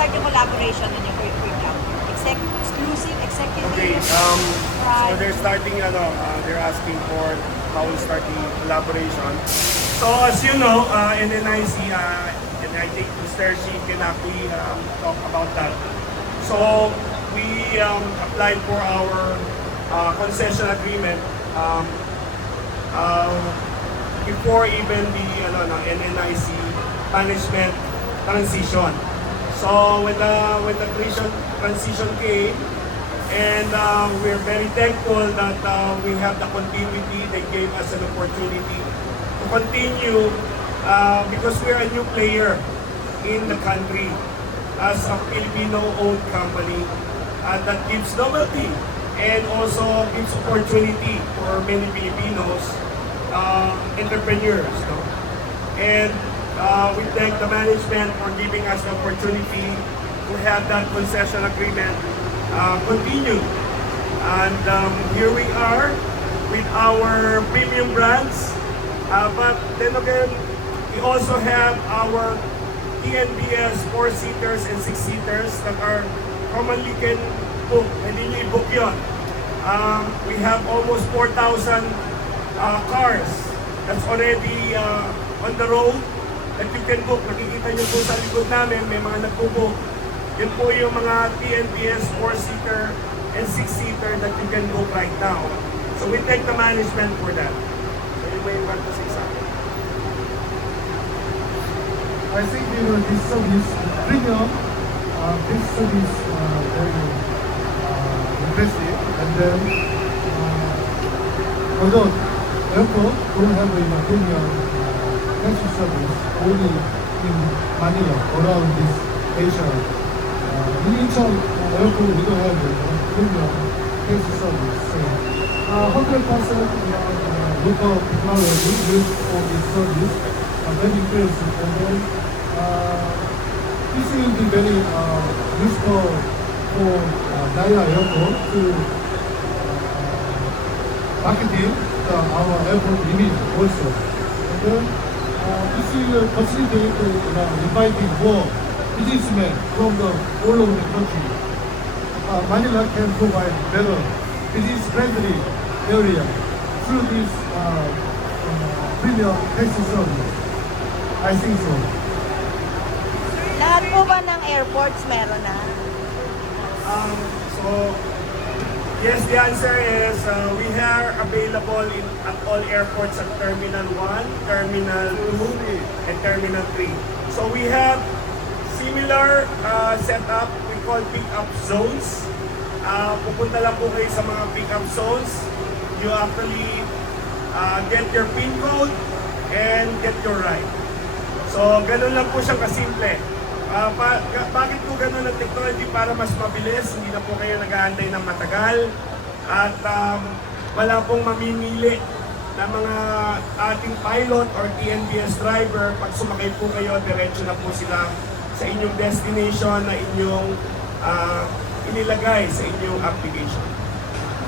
start yung collaboration ninyo for exclusive, executive, Okay, so pride? they're starting, they're asking for how we start the collaboration. So as you know, NNIC, and I think Mr. Shi can actually talk about that. So we applied for our concession agreement before even the NNIC management transition. So when the transition came, and we're very thankful that we have the continuity. They gave us an opportunity to continue because we're a new player in the country as a Filipino-owned company that gives novelty and also gives opportunity for many Filipinos entrepreneurs. No? And we thank the management for giving us the opportunity to have that concession agreement continue. And here we are with our premium brands. But then again, we also have our TNBS 4-seaters and 6-seaters that are commonly can book. Hindi nyo i-book yun. We have almost 4,000 cars that's already on the road that you can book. Nakikita nyo po sa likod namin, may mga nagbo-book. Yun po yung mga TNBS 4-seater and 6-seater that you can book right now. So we thank the management for that. So you may want to say something. I think this service premium, this service very impressive. And then, although airport don't have a premium taxi service only in Manila, around this Asia. In Incheon airport, we don't have a premium taxi service. So, 100% local technology used for this service. Very impressive. And then, this will be very useful for Naya Airport to marketing our airport image also. And then, this will facilitate inviting more businessmen from all over the country. Manila can provide better business-friendly area through this premium taxi service. I think so. Lahat po ba ng airports meron na? So, yes, the answer is we are available at all airports at Terminal 1, Terminal 2, and Terminal 3. So we have similar setup we call pick-up zones. Pupunta lang po kayo sa mga pick-up zones. You actually get your PIN code and get your ride. So, ganun lang po siyang kasimple. Bakit po ganun ang technology? Para mas mabilis, hindi na po kayo nag-aantay ng matagal. At wala pong mamimili na mga ating pilot or TNBS driver. Pag sumakay po kayo, diretso na po sila sa inyong destination na inyong inilagay sa inyong application.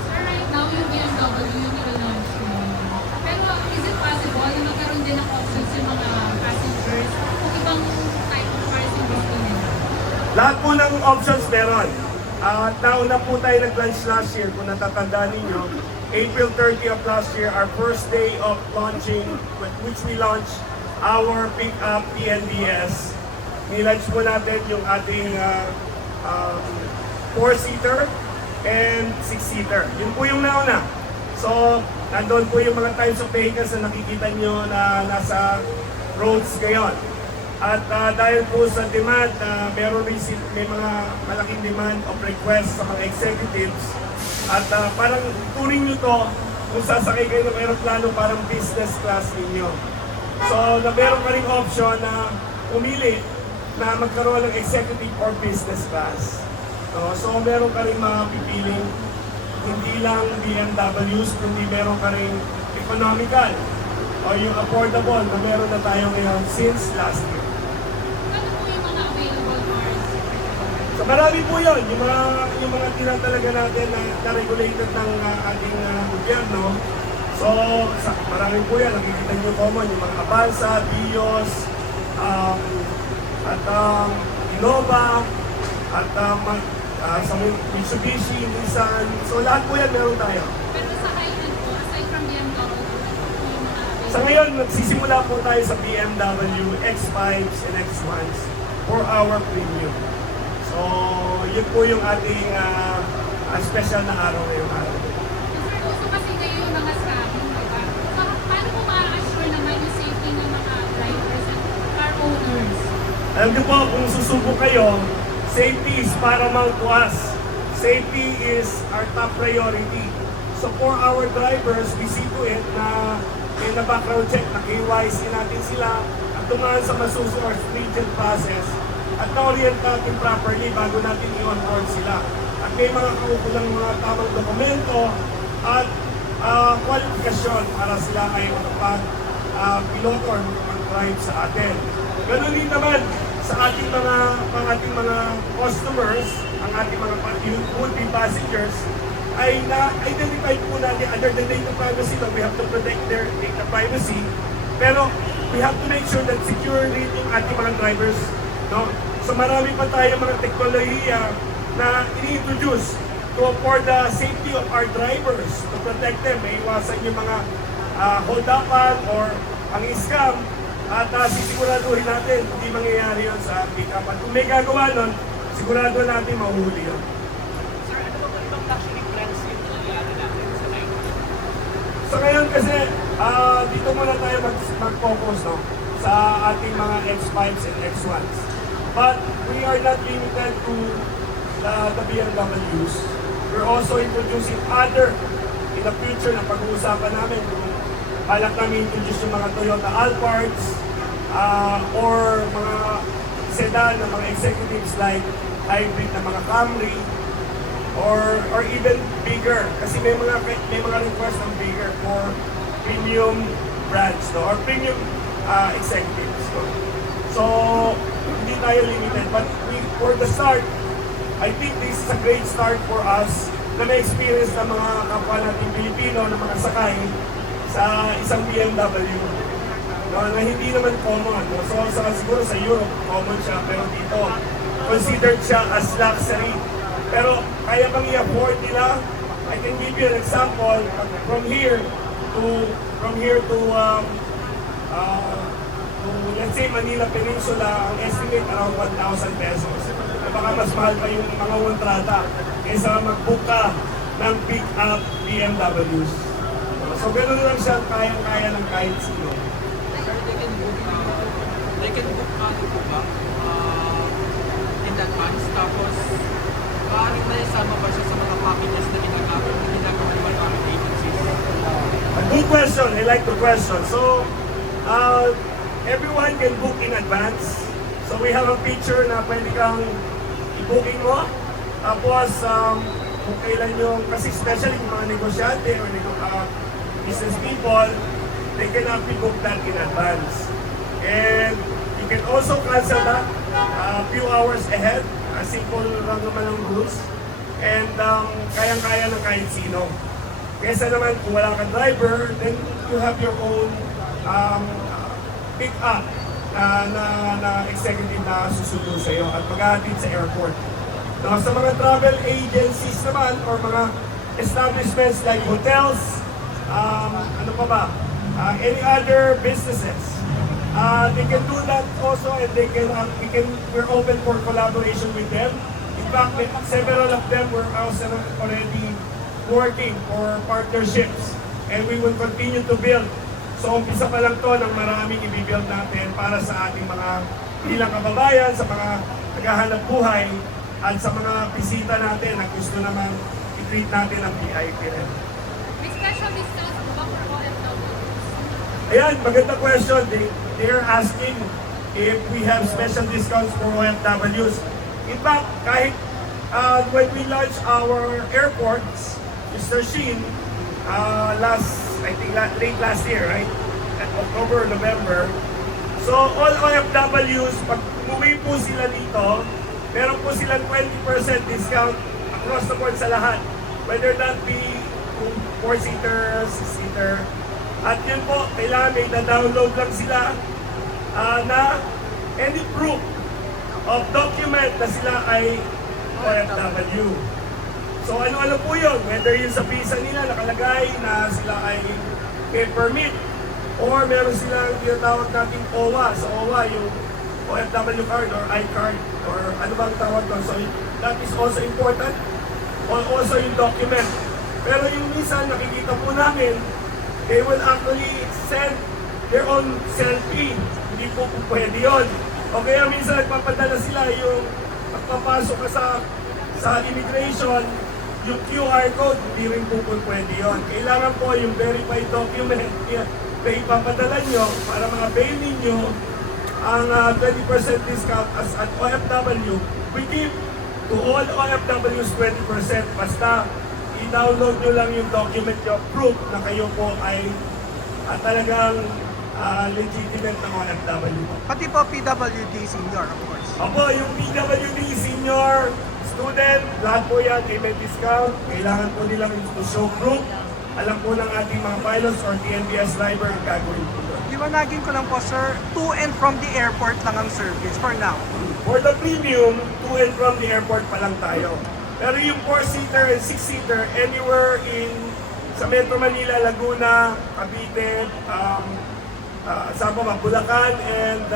Sir, right now yung BMW yung i-launch mo. Pero is it possible na magkaroon din ng options yung mga passengers kung ibang type of cars yung gusto nila? Lahat po ng options meron. Nauna po tayo nag-launch last year, kung natatandaan ninyo, April 30 of last year, our first day of launching, which we launched our pick-up TNBS. Nilaunch po natin yung ating 4-seater and 6-seater. Yun po yung nauna. So, nandun po yung mga types of vehicles na nakikita nyo na nasa roads ngayon. At dahil po sa demand, may mga malaking demand of requests sa mga executives. At parang turing nyo to, kung sasakay kayo ng aeroplano, parang business class ninyo. So, meron ka rin option na pumili na magkaroon ng executive or business class. So, meron ka rin mapipiling hindi lang BMWs, kundi meron ka rin economical o yung affordable na meron na tayo ngayon since last year. Ano po yung mga available cars? So marami po yun, yung mga tinatalaga natin na regulated ng ating gobyerno. So marami po yan, nakikita nyo common, yung mga Avanza, Vios, at Innova, at sa Mitsubishi, Nissan. So lahat po yan meron tayo. Pero sa high-end po, aside from BMW, ano po yung mga Sa ngayon, nagsisimula po tayo sa BMW X5s and X1s for our premium. So, yun po yung ating special na araw ngayong araw. Sir, uso kasi ngayon yung mga scamming, di ba? So, paano mo ma-assure naman yung safety ng mga drivers and car owners? Alam niyo po, kung susubok kayo, safety is paramount to us. Safety is our top priority. So for our drivers, we see to it na may na background check, na KYC natin sila at dumaan sa masuso or stringent process at na-orient natin properly bago natin i-on-board sila. At may mga kaukulang mga tamang dokumento at kwalifikasyon para sila ay makapag-piloto or makapag-drive sa atin. Ganun din naman sa ating mga customers, ang ating mga would-be passengers, ay na-identify po natin under the data privacy law, we have to protect their data privacy. Pero we have to make sure that secure rin yung ating mga drivers. No? So marami pa tayo mga teknolohiya na ini-introduce to for the safety of our drivers, to protect them. May iwasan yung mga hold-upan or ang scam. At sisiguraduhin natin, hindi mangyayari yun sa pick-up. At kung may gagawa nun, sigurado natin mahuhuli yun. Sir, ano ba ibang luxury brands yung natin sa line? So ngayon kasi, dito muna tayo mag-focus no, sa ating mga X5s and X1s. But we are not limited to the BMWs. We're also introducing other in the future na pag-uusapan namin kung balak namin introduce yung mga Toyota Alphard or mga sedan ng mga executives like hybrid na mga Camry or even bigger kasi may mga request ng bigger for premium brands no, or premium executives. No? So hindi tayo limited but for the start, I think this is a great start for us na na-experience ng mga kapwa natin Pilipino na mga sakay sa isang BMW no, na hindi naman common. No? So siguro sa Europe, common siya, pero dito, considered siya as luxury. Pero kaya bang i-afford nila? I can give you an example. From here to let's say Manila Peninsula, ang estimate around 1,000 pesos. Baka mas mahal pa yung mga kontrata kaysa mag-book ka ng pick-up BMWs. So gano'n lang siya, kayang-kaya ng kahit sino. Sir, they can book ano po ba in advance, tapos maaaring na isama ba siya sa mga packages na ginagawa ng mga travel agencies? A good question. I like the question. So, everyone can book in advance. So we have a feature na pwede kang i-booking mo. Tapos, kung kailan yung, kasi especially yung mga negosyante or business people, they can actually book that in advance. And you can also cancel that a few hours ahead. Simple lang naman ang rules. And kayang-kaya ng kahit sino. Kesa naman kung wala kang driver, then you have your own pick-up na executive na susundo sa iyo at maghahatid sa airport. Now, sa mga travel agencies naman or mga establishments like hotels, ano pa ba? Any other businesses. They can do that also and we're open for collaboration with them. In fact, several of them were also already working for partnerships and we will continue to build. So umpisa pa lang to ng maraming i-build natin para sa ating mga ilang kababayan, sa mga naghahanap buhay at sa mga bisita natin na gusto naman i-treat natin ang VIP rin. May special discounts po ba for OFWs? Ayan, maganda question. They're asking if we have special discounts for OFWs. In fact, kahit when we launched our airports, Mr. Shin, late last year, right? At October, November. So, all OFWs, pag umuwi po sila dito, meron po silang 20% discount across the board sa lahat. Whether that be 4-seater, 6-seater. At yun po, kailangan may na-download lang sila na any proof of document na sila ay OFW. So ano-ano po yun, whether yun sa visa nila nakalagay na sila ay may permit or meron silang tinatawag nating OWA. Sa OWA, yung OFW card or I-card or ano bang tawag doon. So that is also important. Or also yung document. Pero yung minsan nakikita po namin, they will actually send their own selfie. Hindi po pwede yun. O kaya minsan nagpapadala sila yung pagpapasok ka sa immigration, yung QR code, hindi rin po pwede yun. Kailangan po yung verified document na ipapadala nyo para mga-bail ninyo ang 20% discount as an OFW. We give to all OFWs 20%. Basta i-download nyo lang yung document nyo, proof na kayo po ay talagang legitimate na OFW. Pati po PWD senior, of course. Opo, yung PWD senior student, lahat po yan ay may discount. Kailangan po nilang to show proof. Alam po ng ating mga pilots or TNBS driver ang gagawin po doon. Liwanagin ko lang po, sir, to and from the airport lang ang service for now. For the premium, to and from the airport pa lang tayo. Pero yung 4-seater and 6-seater, anywhere sa Metro Manila, Laguna, Cavite, saan pa ba, Bulacan, and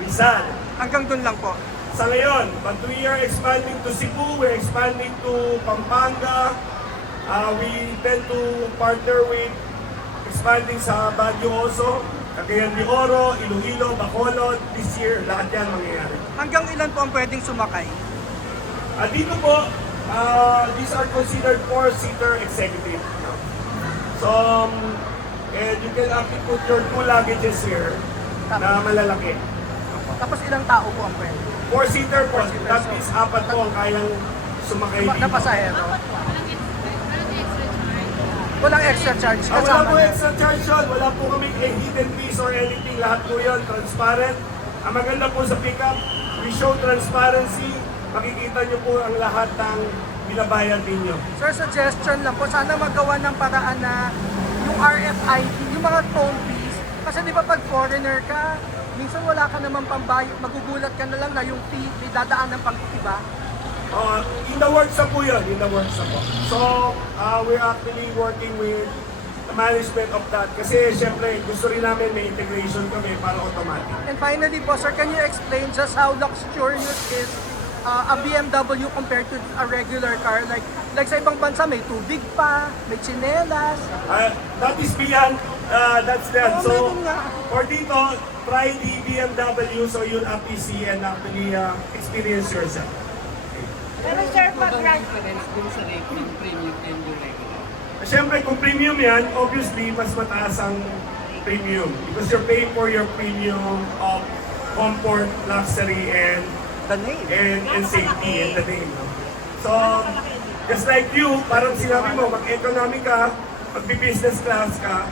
Rizal. Hanggang dun lang po. Sa ngayon, but we are expanding to Cebu, we're expanding to Pampanga. We intend to partner with expanding sa Baguio also, Cagayan de Oro, Iloilo, Bacolod. This year, lahat yan mangyayari. Hanggang ilan po ang pwedeng sumakay? Dito po, these are considered 4-seater executive. So, and you can actually put your 2 luggages here na malalaki. Tapos ilang tao po ang pwede? 4-seater po. That means 4 po ang kayang sumakay dito. Na pasahero? Walang extra charge. Walang extra charge Wala kasama po na. extra charge yun. Wala po kami hidden fees or anything. Lahat po yun, transparent. Ang maganda po sa pickup, we show transparency. Makikita nyo po ang lahat ng binabayad ninyo. Sir, suggestion lang po, sana magawa ng paraan na yung RFID, yung mga toll fees, kasi di ba pag foreigner ka, minsan wala ka naman pambayad, magugulat ka na lang na yung fee, may dadaan ng pang-iba. In the works na po yun, in the works na po. So, we're actually working with the management of that. Kasi syempre, gusto rin namin may integration kami para automatic. And finally po, sir, can you explain just how luxurious is a BMW compared to a regular car? Like sa ibang bansa, may tubig pa, may tsinelas. That is beyond, that's that. Oh, So, meron nga. for dito, try the BMW so you'll actually see and actually experience yourself. Pero sir, pag difference dun sa rate ng premium and yung regular? Siyempre, kung premium yan, obviously, mas mataas ang premium. Because you're paying for your premium of comfort, luxury, and The name. and safety and the name. No? So, just like you, parang sinabi mo, mag-economy ka, mag-business class ka,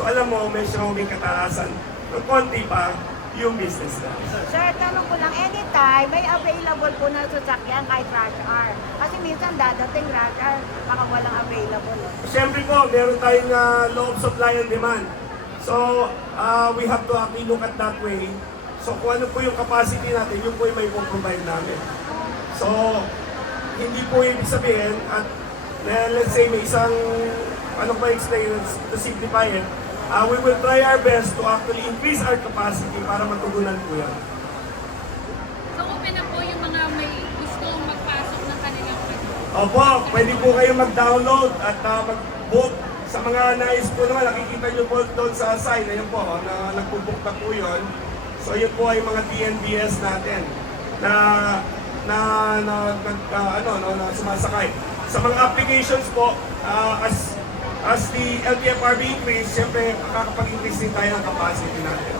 so alam mo, medyo may kataasan. Ng konti pa, yung business class. Sir, tanong ko lang, anytime may available po na sasakyan kahit rush hour. Kasi minsan dadating rush hour, baka walang available. Siyempre po, meron tayong law of supply and demand. So, we have to actually look at that way. So, kung ano po yung capacity natin, yun po yung may provide namin. So, hindi po ibig sabihin, at let's say may isang, ano pa explain, to simplify it, we will try our best to actually increase our capacity para matugunan po yan. So open na po yung mga may gustong magpasok ng kanilang Opo, pwede po kayo mag-download at mag-book. Sa mga nais po naman, nakikita nyo po doon sa sign, ayun po, na nagpo-book na po yun. So yun po ay mga TNBS natin na sumasakay. Sa mga applications po, as the LTFRB increase, siyempre makakapag-increase din tayo ng capacity natin.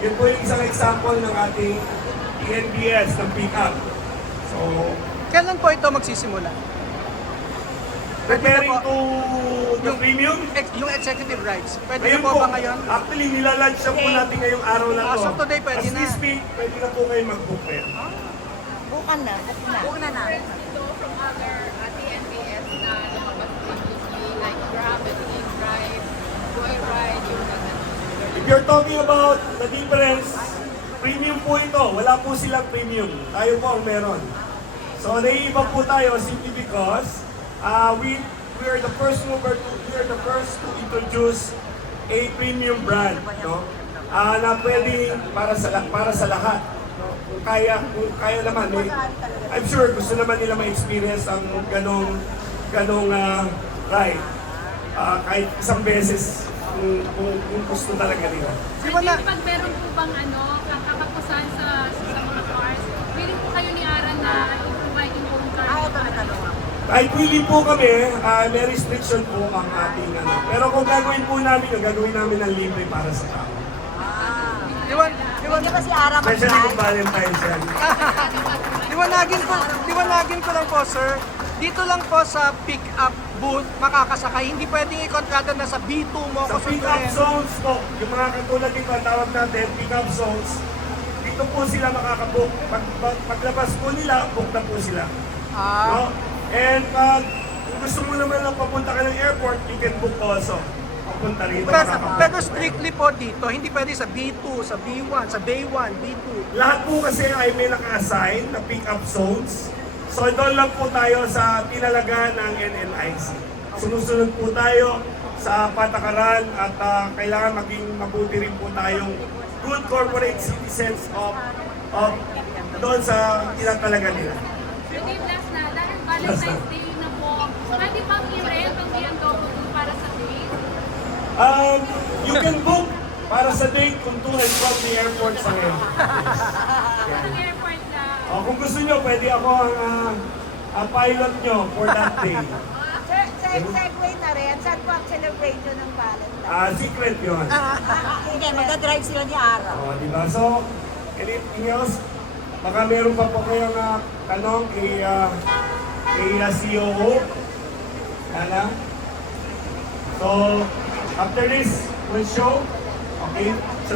Yun po yung isang example ng ating TNBS ng pick-up. So, Kailan po ito magsisimula? preparing Pwede na to the premium, Yung executive rights. Pwede na ngayon po ba ngayon? Actually, nilalunch na po natin ngayong araw na to. So today pwede As na. we speak, pwede na po kayo mag-book ngayon. Bukan na, at na. Una na. ito from other TNBS na lumabas previously, like Grab and eDrive, Joyride, yung ganun. If you're talking about the difference, premium po ito. Wala po silang premium. Tayo po ang meron. So naiiba po tayo simply because we are the first mover we are the first to introduce a premium brand, no? Na pwede para sa lahat. No? Kung kaya naman, I'm sure gusto naman nila ma-experience ang ganong ride. Kahit isang beses kung gusto talaga nila. Di ba na, Pag meron po bang kakapakusan sa mga cars, willing po kayo ni Aaron na i-provide yung home car? Ito na tanong ako. Kahit willing po kami, may restriction po ang ating ano. Pero kung gagawin po namin, gagawin namin ng libre para sa tao. Hindi ba si Ara Especially kung Valentine's yan. liwanagin ko lang po, sir. Dito lang po sa pick-up booth makakasakay. Hindi pwedeng ikontrata na sa B2 mo Sa pick-up zones po, yung mga katulad dito, ang tawag natin, pick-up zones, dito po sila makakabook. Paglabas po nila, book na po sila. No? And kung gusto mo naman lang papunta ka ng airport, you can book also. Papunta rito, makakabook. Pero strictly po dito, hindi pwede sa B2, sa B1, sa Bay 1, B2. Lahat po kasi ay may naka-assign na pick-up zones. So doon lang po tayo sa tinalaga ng NNIC. Sumusunod po tayo sa patakaran at kailangan maging mabuti rin po tayong good corporate citizens of doon sa tinatalaga nila. Pwede last na, dahil Valentine's Day na po, pwede bang i-rent ang BMW para sa date? You can book para sa date kung to and from the airport sa ngayon. Sa airport na. Kung gusto nyo, pwede ako ang pilot nyo for that day. Segway na rin. Saan po ang celebration ng Valentine's? Secret yun. Hindi, magdadrive sila ni Ara. Diba? So, anything else? Baka meron pa po kayong tanong kay COO. Ana? So, after this, we'll show. Okay? So,